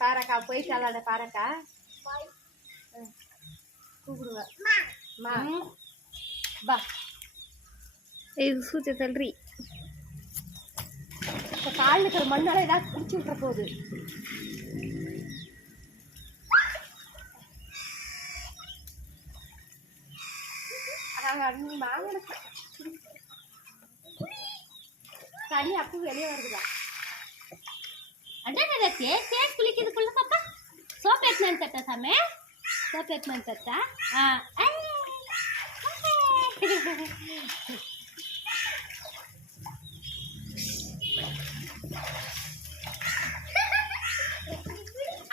பாருக்கா போயிட்டு விளாட பாருக்கா. கூப்பிடுவ. இது சூச்ச தள்ளுறி. இப்போ காலில் இருக்கிற மண்ணால ஏதாவது குடிச்சு விட்டுற போகுது.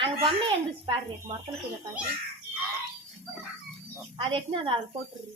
Aku bami yang disparit, mau kan kita tanya. ಅದು ಎಟ್ನದ அது ಕೊಟ್ರಿ